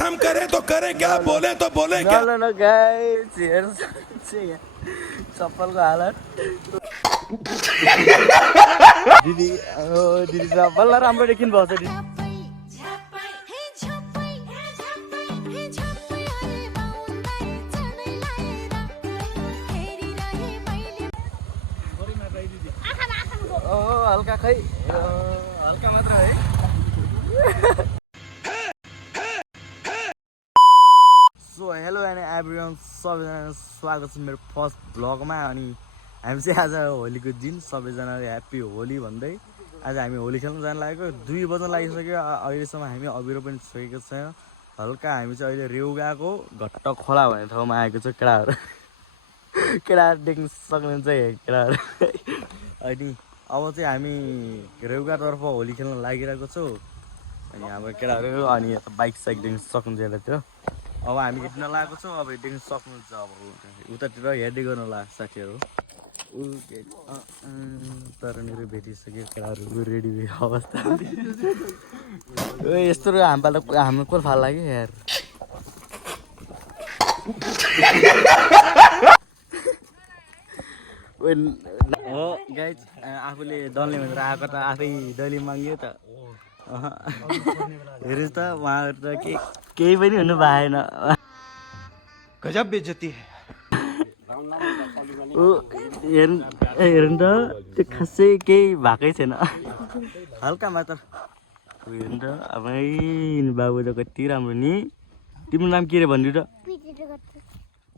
हम करें तो करें क्या बोले तो बोले क्या न गाइस हेर्नु चप्पलको हालत दिदी दिदी चप्पल राम्रो देखिनु भएको छ दिदी हल्का खै हल्का मात्र है सो हेलो एन्ड एभ्रिवान सबैजना स्वागत छ मेरो फर्स्ट भ्लगमा अनि हामी चाहिँ आज होलीको दिन सबैजना ह्याप्पी होली भन्दै आज हामी होली खेल्न जान लागेको 2 बज्न लागिसक्यो अहिलेसम्म हामी अबिरो पनि छोएको छैन हल्का हामी चाहिँ अहिले रेउगाको घट्ट खोला भन्ने ठाउँमा आएको छ केटाहरू देख्न सक्नुहुन्छ केटाहरू अनि अब चाहिँ हामी रेउगातर्फ होली खेल्न लागिरहेको छौँ अनि हाम्रो केटाहरू अनि यता बाइक साइक देख्न सक्नुहुन्छ यतातिर अब हामी हिँड्न लागेको छौँ अब देख्न सक्नुहुन्छ अब उतातिर हेर्दै गर्नु होला साथीहरू तरनिर भेटिसक्यो केटाहरू रेडी भएको अवस्था यस्तो हाम्रो को फाल लाग्यो यार हो गाइज आफूले डल्ने भनेर आएको त आफै डली माग्यो त हेर्नु त उहाँहरू त केही पनि हुनु भएन गजब बेइज्जती है हेर्नु त त्यो खासै केही भएकै छैन हल्का मात्र हेर्नु त अब बाबु त कति राम्रो नि तिम्रो नाम के रे भन्नु त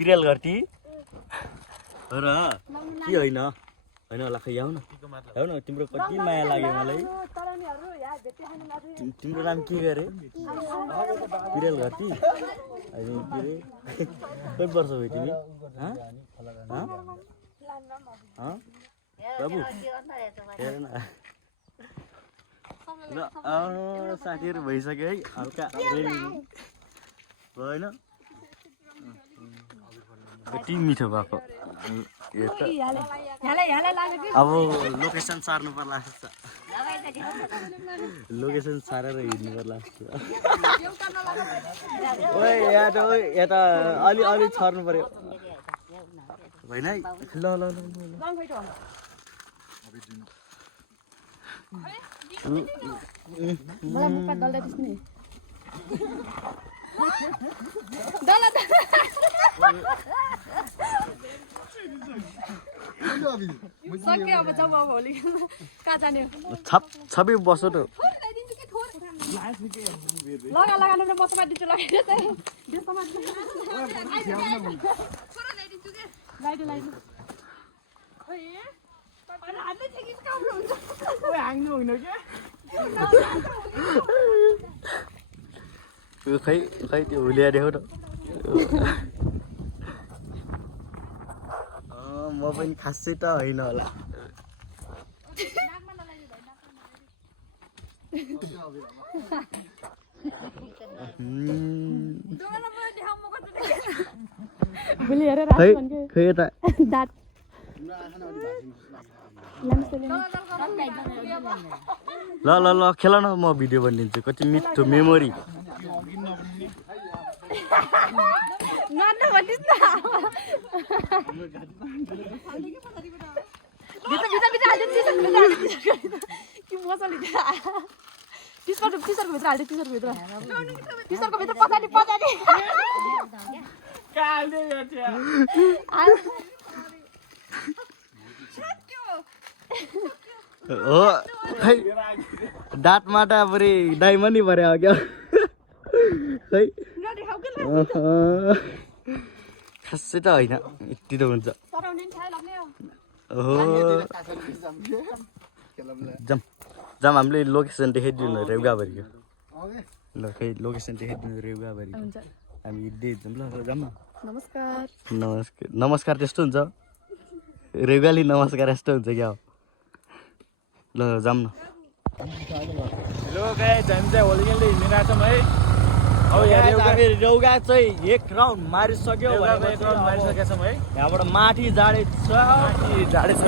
पिरेल गर्टी हो र के होइन होइन होला खै आऊ न तिम्रो कति माया लाग्यो मलाई तिम्रो नाम के गरे पिरेल घरती होइन के रे कति वर्ष भयो तिमी बाबु हेर न साथीहरू भइसक्यो है हल्का होइन कति मिठो भएको अब लोकेसन सार्नु पर्ला लोकेसन सारेर हिँड्नु पर्ला यता अलि छर्नु पर्यो होइन है ल सक्यो अब जाउँ अब होली कहाँ जाने छपी बस्यो त लगाउनु म समातिदिन्छु खै त्यो हुलिया देऊ त म पनि खासै त होइन होला खै यता ल खेल न म भिडियो बनिदिन्छु कति मिठो मेमोरी हो खै दाँत माटा पुरै डायमन्ड नै पऱ्यो क्या खै खासै त होइन यति त हुन्छ जाम हामीले लोकेसन देखाइदिनु रेउगाभरिको ल खै लोकेसन देखाइदिनु रेउगाभरि हामी हिँड्दै जाउँ ल जाउँ न नमस्कार त्यस्तो हुन्छ रेउगाली नमस्कार यस्तो हुन्छ क्या हो ल जाउँ न हेलो गाइस हामी चाहिँ होली खेल्दै हिँडिरहेको छौँ है अब रेउगा चाहिँ एक राउन्ड मारिसक्यो मारिसकेका छौँ है यहाँबाट माथि जाडे छ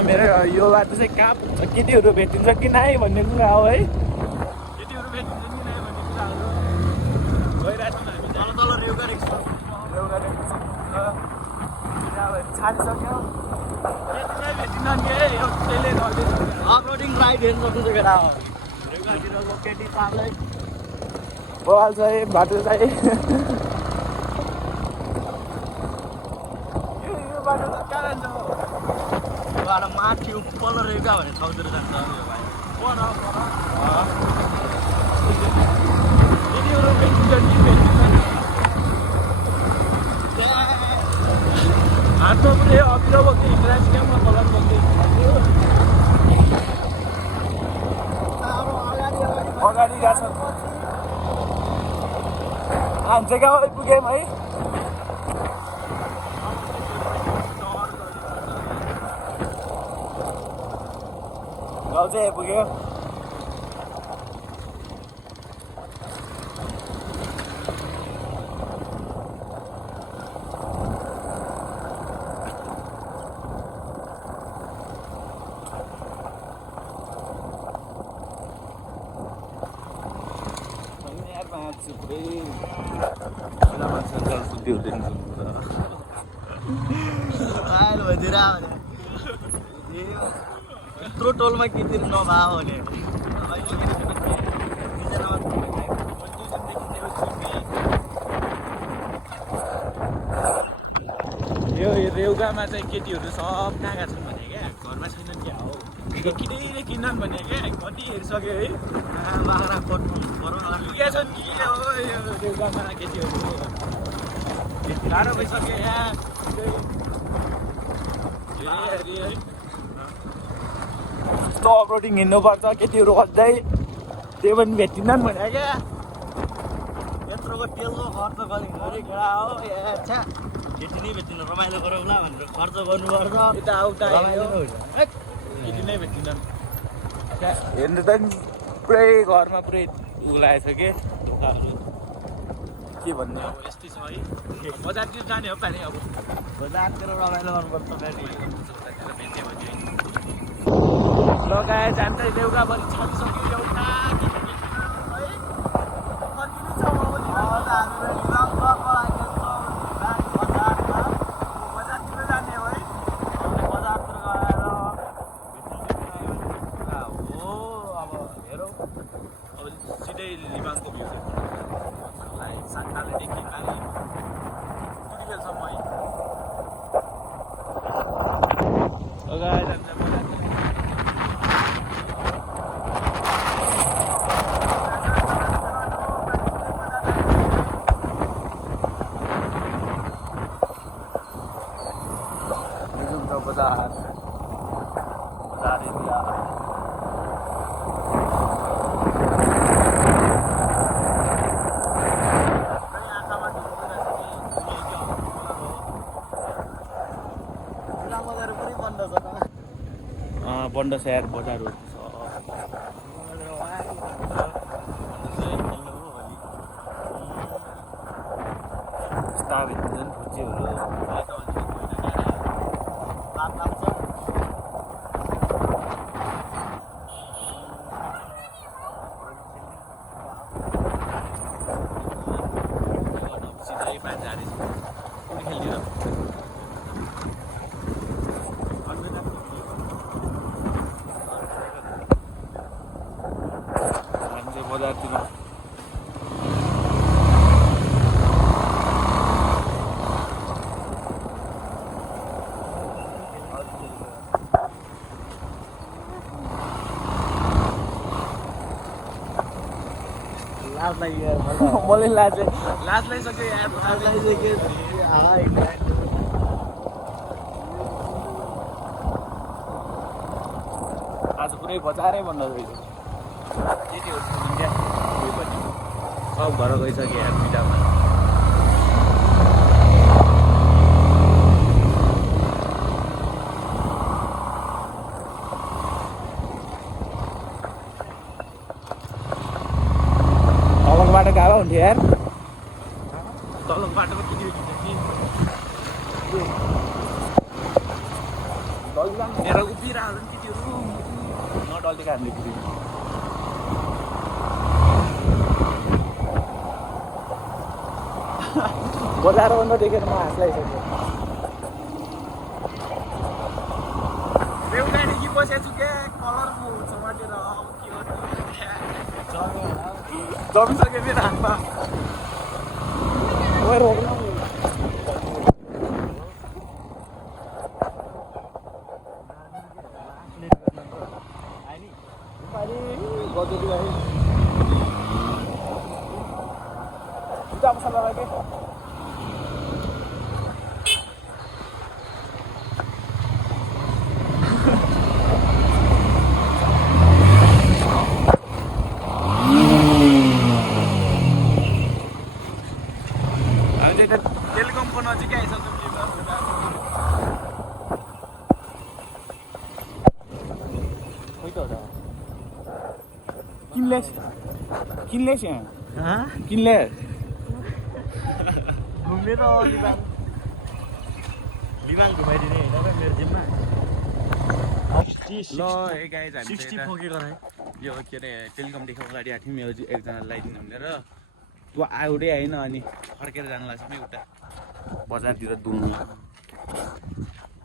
मेरो यो बाटो चाहिँ कहाँ पुग्छ केटीहरू भेटिन्छ कि नै भन्ने कुरा हो है केटीहरू भेटिन्छ कि नै भन्ने कुराहरू गरेको छु बेलुका देख्छु छाडिसक्यो यतिमै भेटिन्न नि यो त्यसले गर्दैछ अफरोडिङ राइड हेर्नु सक्नुहुन्छ केटा बेलुकातिर लोकेटी पार्दै बवाल चाहिँ बाटो चाहिँ यो बाटो त कहाँ जान्छ एउटा माथि उपल्लो रेगा भन्ने ठाउँतिर जान्छ यो भाइ पर यतिहरू भेटिन्छ कि भेटिन्छ हातमा पनि अभिलो बोक्दै हिँड्दैछ क्या म तल बोक्दै अगाडि गएको छ जग्गा पुग्यौँ है गाउँ चाहिँ आइपुग्यो यत्रो टोलमा कितिर नभए भने यो रेउगामा चाहिँ केटीहरू सब कहाँ गएको छन् भने क्या घरमा छैनन् क्या हो किनेर किन्नन् भने क्या कति हेरिसक्यो है बाख्राकोट के छन् कि हो यो रेउगामा केटीहरू गाह्रो भइसक्यो यहाँ यस्तो अफरोडिङ हिँड्नुपर्छ केटीहरू अझै त्यो पनि भेटिँदैन भने क्या यत्रोको तेलको खर्च गरेको हो छ्या केटी नै भेटिन रमाइलो गरौँला भनेर खर्च गर्नुपर्छ यताउता केटी नै भेटिँदैन हेर्नु त पुरै घरमा पुरै उलाएछ कि ढोकाहरू के भन्ने अब यस्तै छ है बजारतिर जाने हो पानी अब बजारतिर रमाइलो गर्नुपर्छ लगाए जान्छ देउकाभरि छाडिसक्यो एउटा बजारतिर जाने हो है बजारतिर गएर हो अब हेरौँ अब सिधै लिमाङको भ्यू साङ्गालेदेखि खालि कति बेलसम्म है लगाएर जान्छ बजार एरिया बन्द छ यार बजारहरू यस्ता भेटिन्छन् फुच्चीहरू सिधै बाजारे खेलिदिएर बजारतिर मलाई लाज लागिसक्यो यार आज पुरै बजारै बन्द रहेछ केटीहरू इन्डिया सब घर गइसक्यो यार पिटामा तलको बाटो गाह्रो हुन्थ्यो यार तलको बाटोमा केटी हेर उभिरहेको केटीहरू नडल्ने कारणले फेरि बजारभन्दा देखेर म हाँस लगाइसक्यो बेहुकादेखि बसेको छु क्या कलरफुल समातेर अब के गर्नु जमिसक्यो मेरो हातमा रोक्न गजोली भाइ जुत्ता मसला लाग्यो टेलिकमको नजिकै आइसक्यो खोइ त होला किनलेस यहाँ किनले घुम्ने त लिबाङ घुमाइदिने होइन र मेरो जिम्मा ल ए गाइज हामी 60 पोकेको है यो के अरे टेलिकम देखाउनु अगाडि आएको थियौँ यो एकजना लगाइदिनु भनेर त्यो आउटै आएन अनि फर्केर जानु लाग्छ नि उता बजारतिर डुल्नु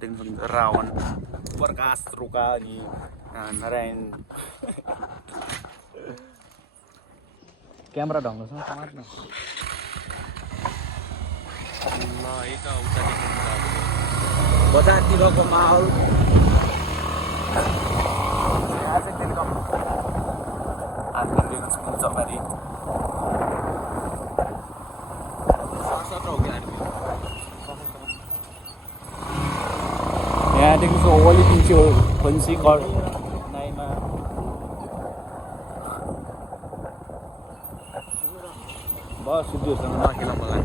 टेन्सन रावण प्रकाश रोका अनि नारायण क्यामेरा ढङ्गसँग समात्न ल है त उता देखाउनु बजारतिरको माहौल टेलिकम स्कुल सफारी यहाँदेखि ओली पिन्च्यो फन्सी घर नाइमा बस सुत्योसँग नखेला मलाई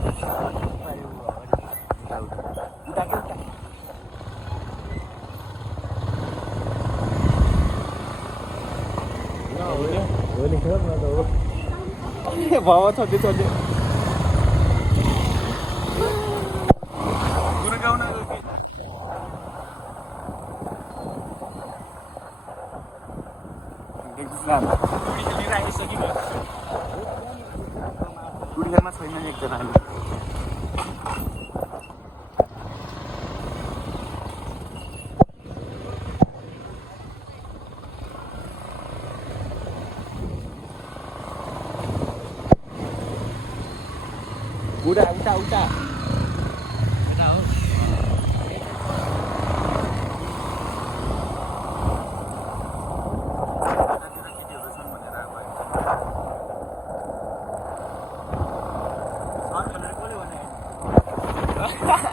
होली खेल न त हो भावा छँदै छँदै गुरगाउन लिएर आइसक्यो गुडीखेलमा छैन एकजना उता उता उता यता हो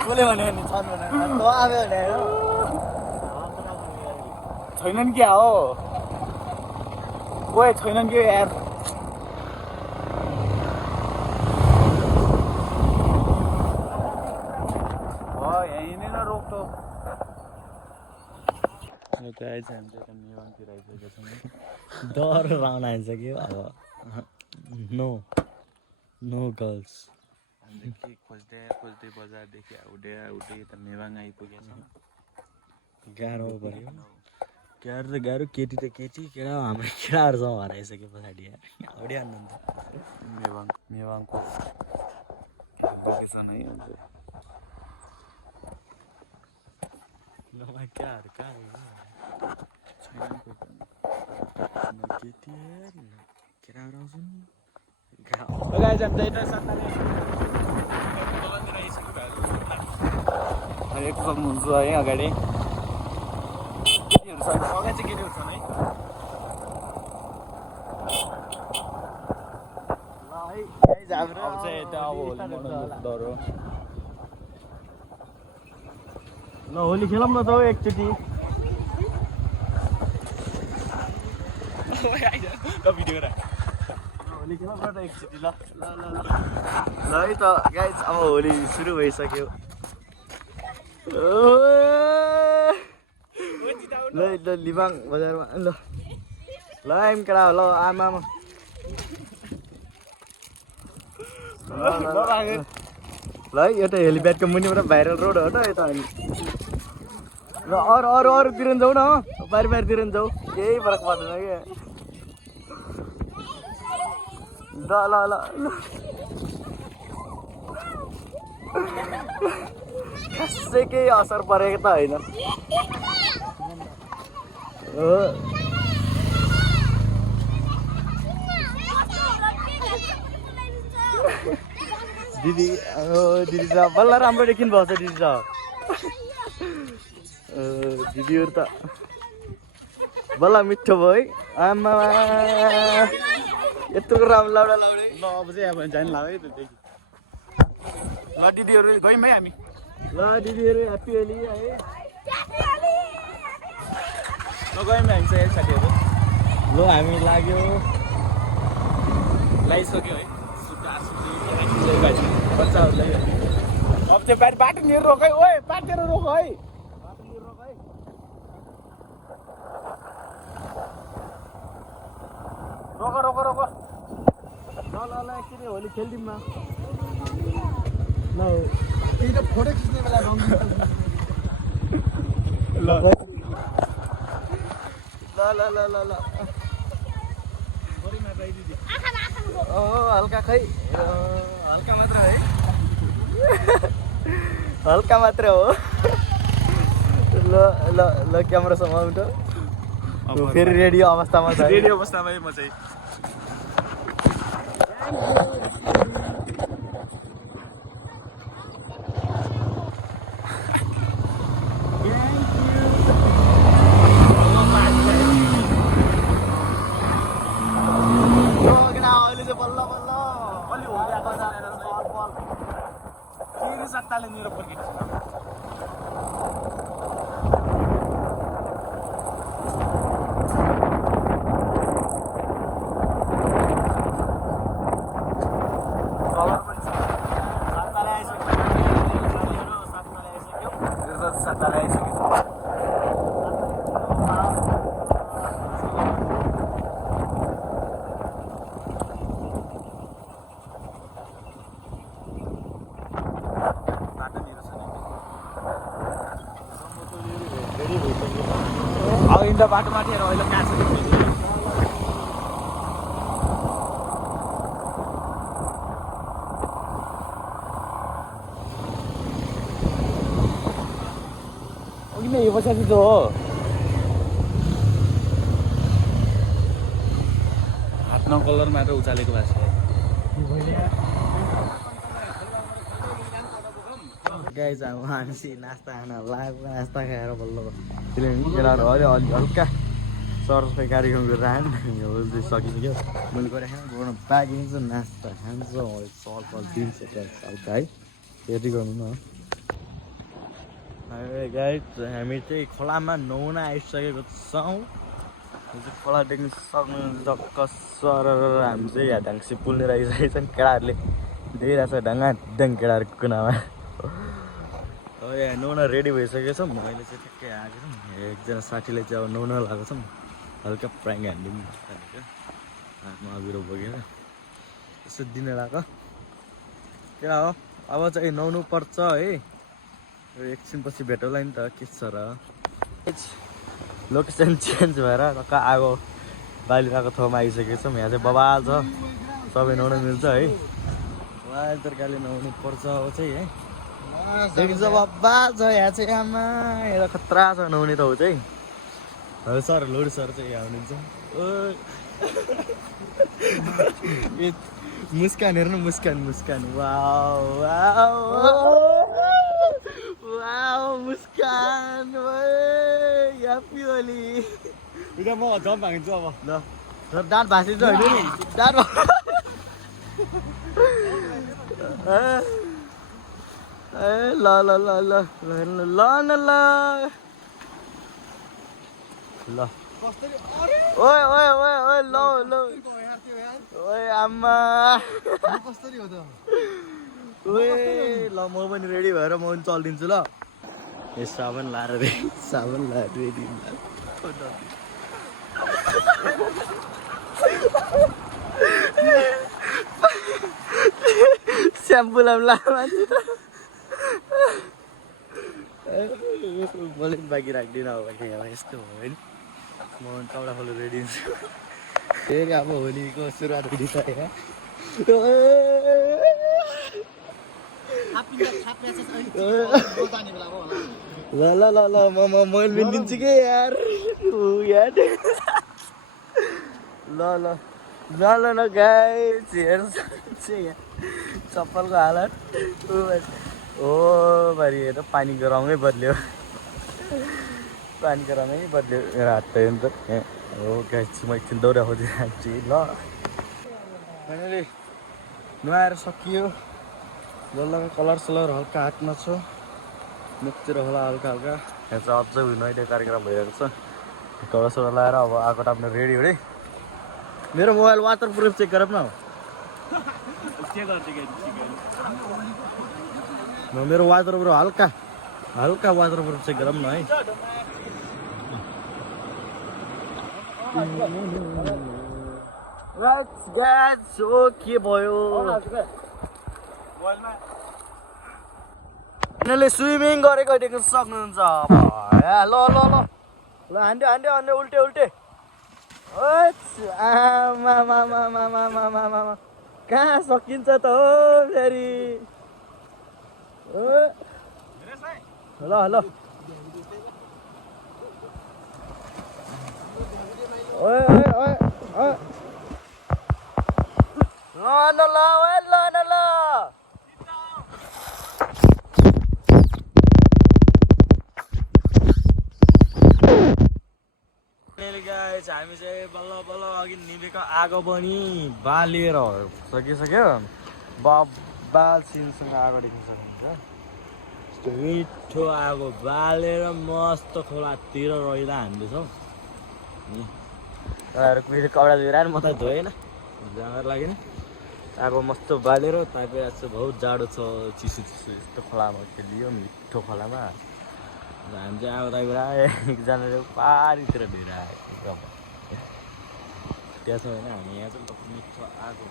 कसले भन्यो नि छन् भनेर त आयो भने छैनन् क्या हो ओए छैनन् के यार यहीँ नै न रोक्छ गाइज हामी चाहिँ मेवाङतिर आइसकेका छौँ डर राउन्ड आइसक्यो अब नो गर्ल्स हामीले के खोज्दै खोज्दै बजारदेखि आउँदै आउँदै यता मेवाङ आइपुगेका छौँ गाह्रो पऱ्यो गाह्रो त गाह्रो केटी त केटी केटा हाम्रो केटाहरूसँग हराइसक्यो पछाडि हाउडे हान्नु मेवाङको लोकेसन है नभए केटाहरू कहाँ केटी केटाहरू आउँछन् गाइज हामी चाहिँ हेर्नु सक्नुहुन्छ है अगाडि केटीहरू छन् अगाडि चाहिँ केटीहरू छन् है अब चाहिँ यता अब होली मनाउनु डर हो ल होली खेलौँ न त हौ एकचोटि भिडियो होली खेलौँ न त एकचोटि ल है त गाइज अब होली सुरु भइसक्यो ल लिबाङ बजारमा ल आइम केटा ल आमा ल है यो त हेलिप्याडको मुनिबाट भाइरल रोड हो त यता हामी ल अरूतिर जाउँ न बारीतिर जाउँ केही फरक पर्दैन क्या ल ल ल खासै केही असर परेको त होइन दिदी दिदी त बल्ल राम्रो देखिनु भएको छ दिदी त दिदीहरू त बल्ल मिठो भयो है आमा यत्रो राम्रो लाउडा लाउडे ल अब चाहिँ अब जानु लाग्यो है त ल दिदीहरू गयौँ है हामी ल दिदीहरू ह्याप्पी होली है ल गयौँ हामी चाहिँ साथीहरू ल हामी लाग्यो लगाइसक्यो है बच्चाहरूलाई अब चाहिँ बाटोनिर रोक है ओए बाटोतिर रोक है रोक रोक रोक ल ल ल एकचोटि होली खेलिदिउँ न ल त्यही त फोटो खिच्ने बेला ल ल ल ल ल हल्का खै हल्का मात्र है हल्का मात्र हो ल ल ल क्यामेरासँग उठो फेरि रेडियो अवस्थामा छ रेडियो अवस्थामै म चाहिँ सत्ताले मेरो फर्किन्छ अब हिँड्दा बाटोमा थिएर अहिले कहाँ छ किन यो पछाडि त हो हात न कलर मात्र उचालेको भएको छ गाइज अब हामी नास्ता खान लाग्यो नास्ता खाएर बल्ल किनभने केटाहरू अलि अलि हल्का सरसफाइ कार्यक्रम गरेर आयो नि सकिसक्यो मैले गरेको गर्न पाकिन्छ नास्ता खान्छ सलफल दिन्छ हल्का है त्यति गर्नु न गाइज हामी चाहिँ खोलामा नुहाउन आइसकेको छौँ खोला देख्न सक्नुहुन्छ टक्क सरर हामी चाहिँ यहाँ ढाङ्सी पुल्ने आइसकेको छ नि केटाहरूले देखिरहेको छ ढाङ केटाहरूको कुनामा यहाँ नुहाउन रेडी भइसकेको छौँ मैले चाहिँ ठ्याक्कै आएको छौँ एकजना साथीले चाहिँ अब नुहाउन लगाएको छौँ हल्का प्राङ्ग हान्दिउँ हातमा अबिरो बोकेर यसो दिन लगाएको क्या हो अब चाहिँ नुहाउनु पर्छ है एकछिनपछि भेटौँला नि त के छ र लोकेसन चेन्ज भएर टक्क आगो बालिरहेको ठाउँमा आइसकेको छौँ यहाँ चाहिँ बबाल छ सबै नुहाउन मिल्छ है बबाल तरिकाले नुहाउनु पर्छ अब चाहिँ है देखिन्छ बब्बा छ यहाँ चाहिँ आमा एउटा खतरा छ नुहाउने ठाउँ चाहिँ सर लोड सर चाहिँ यहाँ हुनुहुन्छ मुस्कान हेर्नु मुस्कान मुस्कान वाउ वाउ वाउ मुस्कान ह्याप्पी होली म जम्प हान्छु अब ल दाँत भाँचिन्छ होइन नि दाँत ए ल ल ल ल ल न ल ल ओए ओए ओए ओए ल ल ओए आमा कसरी हो त ओए ल म पनि रेडी भएर म पनि चलिदिन्छु ल ए साबुन लाएर रे साबुन लाएर रेडी स्याम्पू लाउँला मान्छे त मैले पनि बाँकी राख्दिनँ अब यस्तो हो होइन म चौडा खोलो रेडी हुन्छु फेरि अब होलीको सुरुवात हुँदैछ यहाँ ल ल ल ल मैले पनि दिन्छु कि यार यार ल ल ल ल ल गाइस हेर्छ चप्पलको हालत ओ भाइ हेर पानीको रङै बद्ल्यो पानीको रङै बद्ल्यो मेरो हात त हेर्नु त हो गाइस म एकछिन दौरा खोजिरहेको ल फाइनली नुहाएर सकियो जल्लामा कलर सलर हल्का हातमा छ मुखतिर होला हल्का हल्का यहाँ चाहिँ अझै नयाँ कार्यक्रम भइरहेको छ कलर सलर लगाएर अब आएको टाप्नु रेडी हो रे मेरो मोबाइल वाटर प्रुफ चेक गरौँ न मेरो वाटर प्रुफ हल्का हल्का वाटर प्रुफ चेक गरौँ न है राइट गाइस ओ के भयो यिनीहरूले स्विमिङ गरेको देख्न सक्नुहुन्छ अब ल ल ल ल हान्ड्यो हान्ड्यो हान्ड्यो उल्टे उल्टे आमा कहाँ सकिन्छ त हो फेरि ल ल ओए ओए ओए ओए ल न ल ओए ल न ल गाइस हामी चाहिँ बल्ल बल्ल अघि निभेको आगो पनि बालेर सकिसक्यो बालसिनसँग आगो देख्न सक्नुहुन्छ मिठो आगो बालेर मस्त खोलातिर रहिँदा हान्दैछौँ मेरो कपडा धोएर म त धोएन जाँगर लागेन आगो मस्त बालेर तापिरहेको छ बहुत जाडो छ चिसो चिसो यस्तो खोलामा खेलियो मिठो खोलामा हामी चाहिँ आगो तापेर एकजनाले पारितिर ढिराएको त्यहाँ छ होइन हामी यहाँ चाहिँ मिठो आगो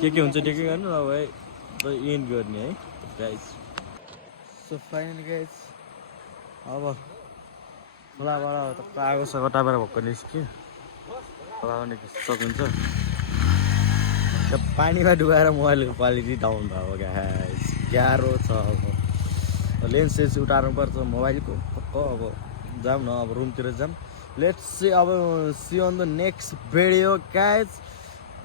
के हुन्छ के गर्नु अब है एन्ड गर्ने है गाइस सो फाइनली गाइस अब खोलाबाट त आगो सगो तापेर भक्क निस्क्यो खोलाउने सकिन्छ पानीमा डुबाएर मोबाइलको क्वालिटी डाउन भयो गाइस गाह्रो छ अब लेन्स सेन्स उतार्नु पर्छ मोबाइलको अब जाऊँ न अब रुमतिर जाऊँ लेट्स सी अब see in the next video guys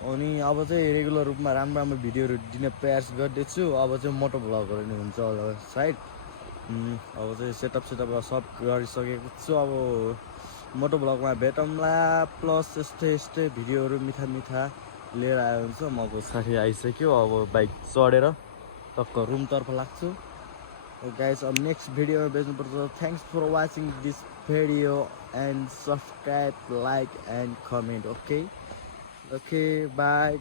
अनि अब चाहिँ रेगुलर रूपमा राम्रो राम्रो भिडियोहरू दिन प्रयास गर्दैछु अब चाहिँ मोटो भ्लगहरू नि हुन्छ होला सायद अब चाहिँ सेटअप सब गरिसकेको छु अब मोटो भ्लगमा भेटौँला प्लस यस्तै यस्तै भिडियोहरू मिठा मिठा लिएर आयो हुन्छ मको साथी आइसक्यो अब बाइक चढेर टक्क रुमतर्फ लाग्छु guys अब नेक्स्ट भिडियोमा भेट्नुपर्छ thanks for watching this video and subscribe like and comment okay by